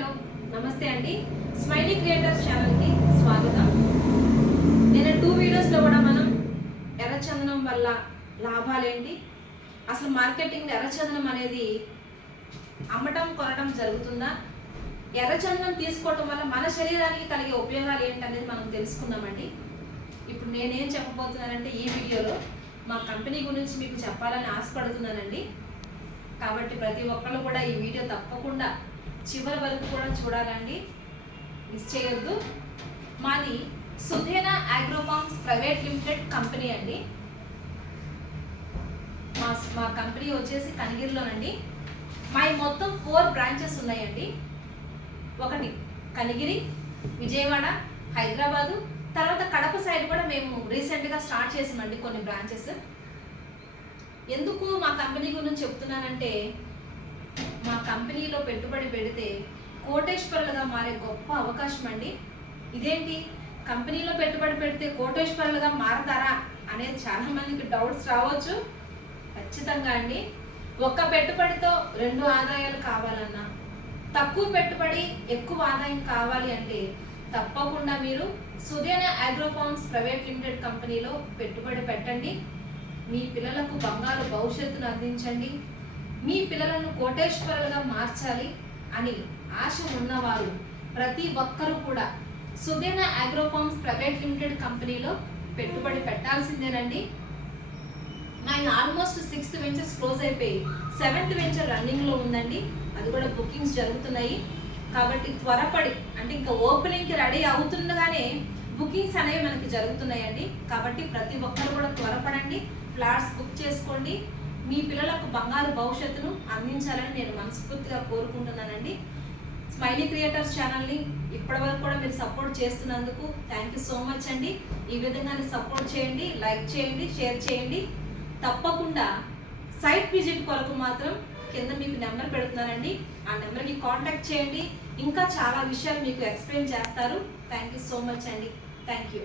Hello నమస్తే అండి. Smiley creators ఛానల్కి స్వాగతం. నేను టూ వీడియోస్లో కూడా మనం ఎర్రచందనం వల్ల లాభాలేంటి? అసలు మార్కెటింగ్ ఎర్రచందనం అనేది అమ్మటం కొనడం జరుగుతుందా? ఎర్రచందనం తీసుకోవటం వల్ల మన శరీరానికి కలిగే ఉపయోగాలు ఏంటి అనేది మనం తెలుసుకుందామండి. ఇప్పుడు నేనేం చెప్పబోతున్నానంటే ఈ వీడియోలో మా కంపెనీ గురించి మీకు చెప్పాలని ఆశపడుతున్నానండి. కాబట్టి ప్రతి ఒక్కళ్ళు కూడా ఈ వీడియో తప్పకుండా చివరి వరకు కూడా చూడాలండి. మిస్ చేయొద్దు. మాది Sudhena agro farms private limited company అండి. మా మా కంపెనీ వచ్చేసి కనిగిరిలోనండి. మా మొత్తం ఫోర్ బ్రాంచెస్ ఉన్నాయండి. ఒకటి కనిగిరి విజయవాడ హైదరాబాదు. తర్వాత కడప సైడ్ కూడా మేము రీసెంట్గా స్టార్ట్ చేసామండి కొన్ని బ్రాంచెస్ ఎందుకు మా కంపెనీ గురించి చెప్తున్నానంటే మా కంపెనీలో పెట్టుబడి పెడితే కోటేశ్వరులుగా మారే గొప్ప అవకాశం అండి. ఇదేంటి? కంపెనీలో పెట్టుబడి పెడితే కోటేశ్వరులుగా మారతారా అనేది చాలా మందికి డౌట్స్ రావచ్చు. ఖచ్చితంగా అండి. ఒక్క పెట్టుబడితో రెండు ఆదాయాలు కావాలన్నా తక్కువ పెట్టుబడి ఎక్కువ ఆదాయం కావాలి అంటే తప్పకుండా మీరు సుదేన అగ్రోఫార్మ్స్ ప్రైవేట్ లిమిటెడ్ కంపెనీలో పెట్టుబడి పెట్టండి. మీ పిల్లలకు బంగారు భవిష్యత్తును అందించండి. మీ పిల్లలను కోటేశ్వరులుగా మార్చాలి అని ఆశ ఉన్నవారు ప్రతి ఒక్కరూ కూడా సుదేన అగ్రోఫార్మ్స్ ప్రైవేట్ లిమిటెడ్ కంపెనీలో పెట్టుబడి పెట్టాల్సిందేనండి. ఆయన ఆల్మోస్ట్ సిక్స్త్ వెంచర్స్ క్లోజ్ అయిపోయి సెవెంత్ వెంచర్ రన్నింగ్లో ఉందండి. అది కూడా బుకింగ్స్ జరుగుతున్నాయి. కాబట్టి త్వరపడి అంటే ఇంకా ఓపెనింగ్కి రెడీ అవుతుండగానే బుకింగ్స్ అనేవి మనకి జరుగుతున్నాయండి. కాబట్టి ప్రతి ఒక్కరు కూడా త్వరపడండి. ఫ్లాట్స్ బుక్ చేసుకోండి. మీ పిల్లలకు బంగారు భవిష్యత్తును అందించాలని నేను మనస్ఫూర్తిగా కోరుకుంటున్నానండి. స్మైలీ క్రియేటర్స్ ఛానల్ని ఇప్పటివరకు కూడా మీరు సపోర్ట్ చేస్తున్నందుకు థ్యాంక్ యూ సో మచ్ అండి. ఈ విధంగానే సపోర్ట్ చేయండి లైక్ చేయండి షేర్ చేయండి. తప్పకుండా సైట్ విజిట్ కొరకు మాత్రం కింద మీకు నెంబర్ పెడుతున్నానండి. ఆ నెంబర్కి కాంటాక్ట్ చేయండి. ఇంకా చాలా విషయాలు మీకు ఎక్స్ప్లెయిన్ చేస్తారు. థ్యాంక్ యూ సో మచ్ అండి. Thank you